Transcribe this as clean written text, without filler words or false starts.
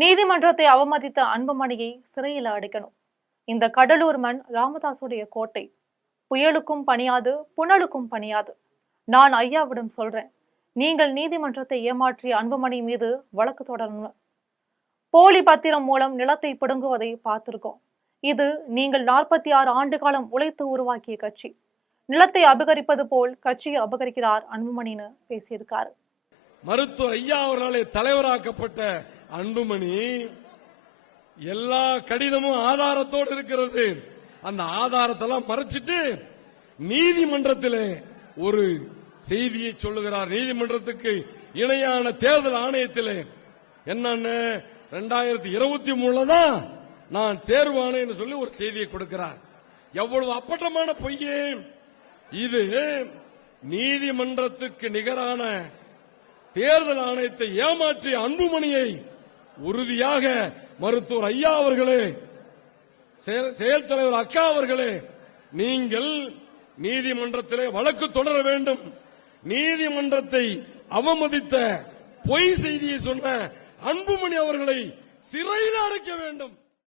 நீதிமன்றத்தை அவமதித்த அன்புமணியை சிறையில் அடைக்கணும். இந்த கடலூர் மண் ராமதாசுடைய கோட்டை. புயலுக்கும் பணியாது, புனலுக்கும் பணியாது. நான் ஐயாவிடம் சொல்றேன், நீங்கள் நீதிமன்றத்தை ஏமாற்றிய அன்புமணி மீது வழக்கு தொடரணும். போலி பத்திரம் மூலம் நிலத்தை பிடுங்குவதை பார்த்திருக்கோம். இது நீங்கள் 46 ஆண்டு காலம் உழைத்து உருவாக்கிய கட்சி. நிலத்தை அபகரிப்பது போல் கட்சியை அபகரிக்கிறார் அன்புமணின்னு பேசியிருக்காரு. மருத்துவர் ஐயா அவர்களாலே தலைவராக்கப்பட்ட அன்புமணி எல்லா கடிதமும் ஆதாரத்தோடு இருக்கிறது. அந்த ஆதாரத்தெல்லாம் மறைச்சிட்டு நீதிமன்றத்தில் ஒரு செய்தியை சொல்லுகிறார். நீதிமன்றத்துக்கு இணையான தேர்தல் ஆணையத்தில் என்னன்னு 2023 தான் நான் தேர்வானேன்னு சொல்லி ஒரு செய்தியை கொடுக்கிறார். எவ்வளவு அப்பட்டமான பொய்யே இது! நீதிமன்றத்துக்கு நிகரான தேர்தல் ஆணையத்தை ஏமாற்றிய அன்புமணியை உறுதியாக மருத்துவர் ஐயா அவர்களே, செயல் தலைவர் அக்கா அவர்களே, நீங்கள் நீதிமன்றத்திலே வழக்கு தொடர வேண்டும். நீதிமன்றத்தை அவமதித்த பொய் செய்தியை சொன்ன அன்புமணி அவர்களை சிறையில் அடைக்க வேண்டும்.